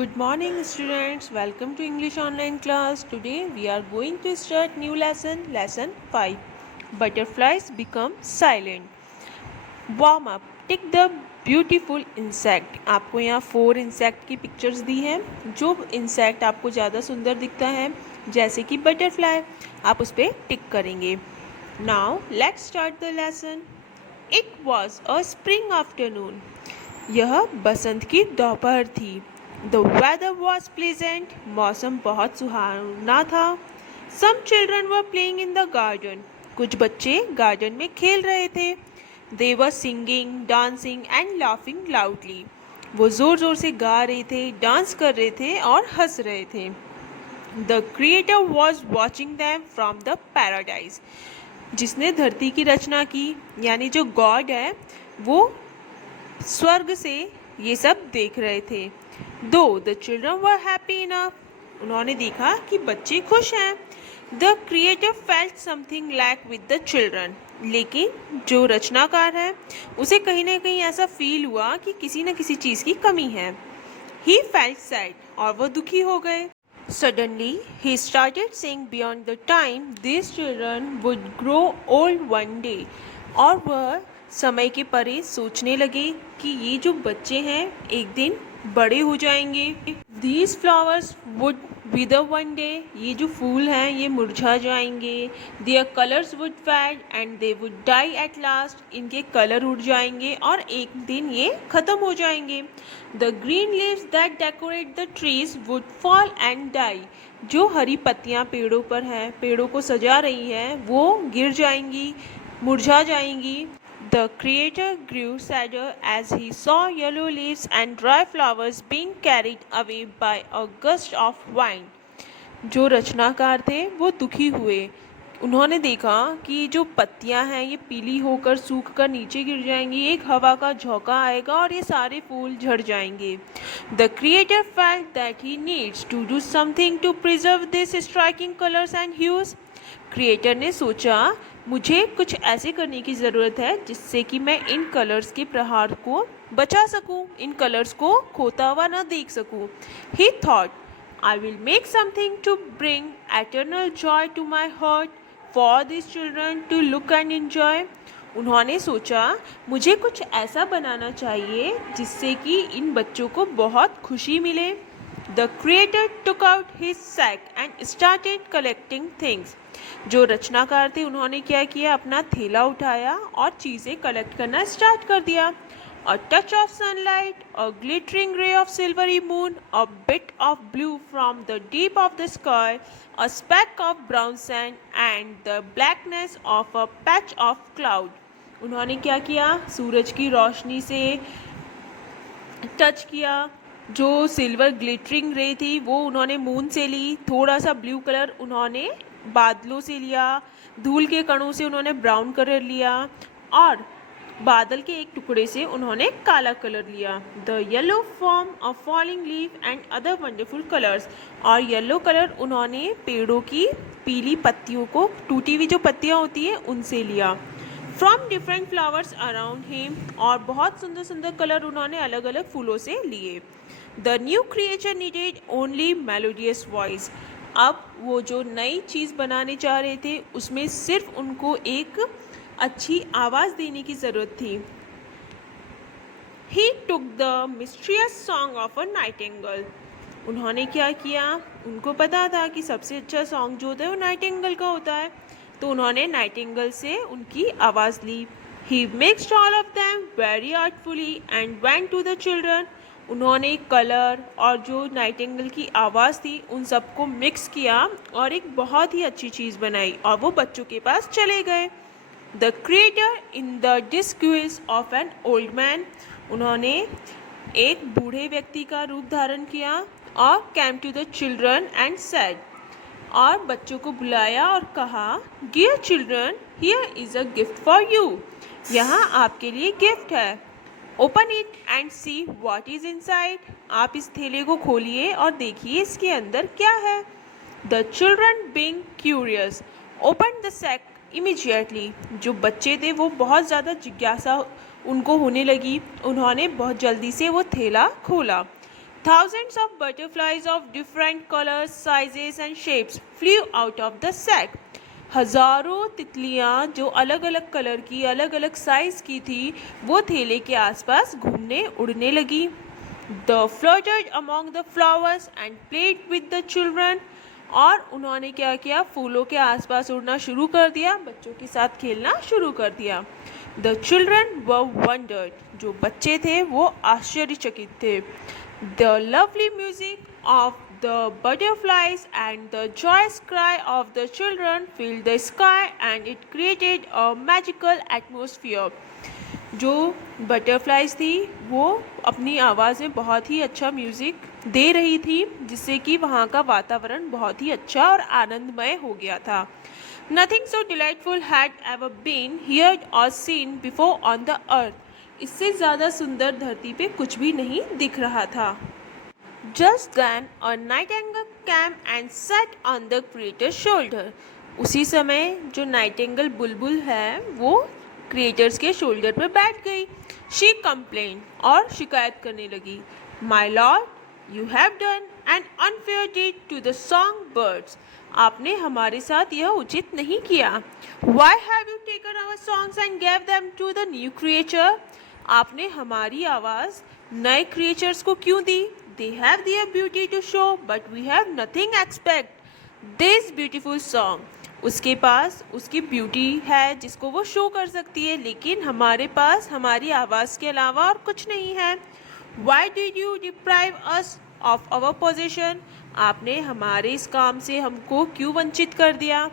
Good morning students, welcome to English online class. Today we are going to start new lesson 5. Butterflies become silent. Warm up. Take the beautiful insect. आपको यहाँ 4 insect की pictures दी है. जो insect आपको ज़्यादा सुंदर दिखता है जैसे कि बटरफ्लाई, आप उस पर टिक करेंगे. Now let's start the lesson. It was a spring afternoon. यह बसंत की दोपहर थी. The weather was pleasant. मौसम बहुत सुहावना था. Some children were playing in the garden. कुछ बच्चे गार्डन में खेल रहे थे. They were singing, dancing and laughing loudly. वो ज़ोर ज़ोर से गा रहे थे, डांस कर रहे थे और हंस रहे थे. The creator was watching them from the paradise. जिसने धरती की रचना की यानी जो गॉड है वो स्वर्ग से ये सब देख रहे थे. Though the children were happy enough. उन्होंने देखा कि बच्चे खुश हैं. The creator felt something lack with the children. लेकिन जो रचनाकार है उसे कहीं ना कहीं ऐसा फील हुआ कि किसी न किसी चीज़ की कमी है. He felt sad. और वह दुखी हो गए. Suddenly, he started saying beyond the time these children would grow old one day. और वह समय के परे सोचने लगे कि ये जो बच्चे हैं एक दिन बड़े हो जाएंगे. These flowers would wither one day. ये जो फूल हैं ये मुरझा जाएंगे. Their colors would fade and they would die at last. इनके कलर उड़ जाएंगे और एक दिन ये ख़त्म हो जाएंगे. The green leaves that decorate the trees would fall and die. जो हरी पत्तियाँ पेड़ों पर हैं, पेड़ों को सजा रही हैं, वो गिर जाएंगी, मुरझा जाएंगी. The creator grew sadder as he saw yellow leaves and dry flowers being carried away by a gust of wind. जो रचनाकार थे वो दुखी हुए. उन्होंने देखा कि जो पत्तियां हैं ये पीली होकर सूख कर नीचे गिर जाएंगी, एक हवा का झोंका आएगा और ये सारे फूल झड़ जाएंगे. The creator felt that he needs to do something to preserve these striking colors and hues. Creator ने सोचा मुझे कुछ ऐसे करने की ज़रूरत है जिससे कि मैं इन कलर्स के प्रहार को बचा सकूं, इन कलर्स को खोता हुआ ना देख सकूं. He thought, I will make something to bring eternal joy to my heart for these children to look and enjoy. उन्होंने सोचा मुझे कुछ ऐसा बनाना चाहिए जिससे कि इन बच्चों को बहुत खुशी मिले. The creator took out his sack and started collecting things. जो रचनाकार थे उन्होंने क्या किया, अपना थैला उठाया और चीज़ें कलेक्ट करना स्टार्ट कर दिया. A touch of sunlight, a glittering ray of silvery moon, a bit of blue from the deep of the sky, a speck of brown sand and the blackness of a patch of cloud. उन्होंने क्या किया, सूरज की रोशनी से touch किया. जो silver glittering रे थी वो उन्होंने मून से ली. थोड़ा सा ब्लू कलर उन्होंने बादलों से लिया. धूल के कणों से उन्होंने ब्राउन कलर लिया और बादल के एक टुकड़े से उन्होंने काला कलर लिया. The yellow form of falling leaf and other wonderful colours. और येलो कलर उन्होंने पेड़ों की पीली पत्तियों को, टूटी हुई जो पत्तियाँ होती हैं उनसे लिया. From different flowers around him. और बहुत सुंदर सुंदर कलर उन्होंने अलग अलग फूलों से लिए. The new creature needed only melodious voice. अब वो जो नई चीज़ बनाने चाह रहे थे उसमें सिर्फ उनको एक अच्छी आवाज़ देने की ज़रूरत थी. He took the mysterious song of a nightingale. उन्होंने क्या किया, उनको पता था कि सबसे अच्छा सॉन्ग जो होता है वो नाइटिंगेल का होता है, तो उन्होंने नाइटिंगेल से उनकी आवाज़ ली. He mixed all of them very artfully and went to the children. उन्होंने कलर और जो नाइटिंगेल की आवाज़ थी उन सबको मिक्स किया और एक बहुत ही अच्छी चीज़ बनाई और वो बच्चों के पास चले गए. The creator in the disguise of an old man. उन्होंने एक बूढ़े व्यक्ति का रूप धारण किया और came to the children and said. और बच्चों को बुलाया और कहा, dear children, here is a gift for you. यहाँ आपके लिए गिफ्ट है. Open it and see what is inside. आप इस थैले को खोलिए और देखिए इसके अंदर क्या है. The children being curious open the sack immediately. जो बच्चे थे वो बहुत ज़्यादा जिज्ञासा उनको होने लगी. उन्होंने बहुत जल्दी से वो थैला खोला. Thousands of butterflies of different colors, sizes and shapes flew out of the sack. हजारों तितलियां जो अलग अलग कलर की अलग अलग साइज की थी वो थैले के आसपास घूमने उड़ने लगी. The fluttered among the flowers and played with the children. और उन्होंने क्या किया, फूलों के आसपास उड़ना शुरू कर दिया, बच्चों के साथ खेलना शुरू कर दिया. The children were wondered. जो बच्चे थे वो आश्चर्यचकित थे. The lovely music of the butterflies and the joyous cry of the children filled the sky and it created a magical atmosphere. जो बटरफ्लाइज थी वो अपनी आवाज़ में बहुत ही अच्छा म्यूज़िक दे रही थी जिससे कि वहाँ का वातावरण बहुत ही अच्छा और आनंदमय हो गया था. Nothing so delightful had ever been heard or seen before on the earth. इससे ज़्यादा सुंदर धरती पे कुछ भी नहीं दिख रहा था. Just then a nightingale came and sat on the creator's shoulder. उसी समय जो नाइटिंगेल बुलबुल है वो क्रिएटर्स के शोल्डर पर बैठ गई. She complained और शिकायत करने लगी. My lord, you have done an unfair deed to the songbirds. आपने हमारे साथ यह उचित नहीं किया. Why have you taken our songs and gave them to the new creature? आपने हमारी आवाज़ नए क्रिएचर्स को क्यों दी? They have their beauty to show, but we have nothing except this beautiful song. उसके पास उसकी ब्यूटी है जिसको वो शो कर सकती है, लेकिन हमारे पास हमारी आवाज़ के अलावा और कुछ नहीं है. Why did you deprive us of our possession? आपने हमारे इस काम से हमको क्यों वंचित कर दिया?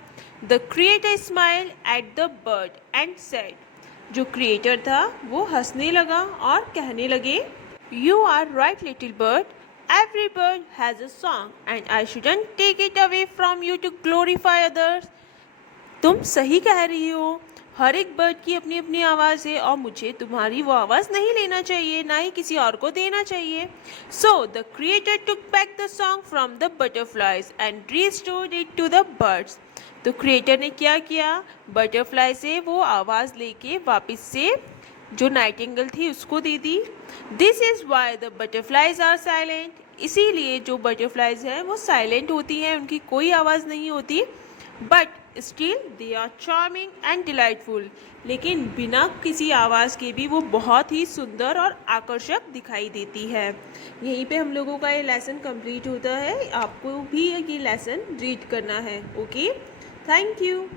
The creator smiled at the bird and said. जो क्रिएटर था वो हंसने लगा और कहने लगे, You are right, little bird. Every bird has a song, and I shouldn't take it away from you to glorify others. तुम सही कह रही हो. हर एक बर्ड की अपनी अपनी आवाज़ है और मुझे तुम्हारी वो आवाज़ नहीं लेना चाहिए, ना ही किसी और को देना चाहिए. So the creator took back the song from the butterflies and restored it to the birds. तो क्रिएटर ने क्या किया, बटरफ्लाई से वो आवाज़ लेके वापस से जो नाइटिंगेल थी उसको दे दी. This is why the butterflies are silent. इसीलिए जो बटरफ्लाइज हैं वो साइलेंट होती हैं, उनकी कोई आवाज़ नहीं होती. But still they are charming and delightful. लेकिन बिना किसी आवाज़ के भी वो बहुत ही सुंदर और आकर्षक दिखाई देती है. यहीं पे हम लोगों का ये लेसन कंप्लीट होता है. आपको भी ये लेसन रीड करना है. Okay, thank you.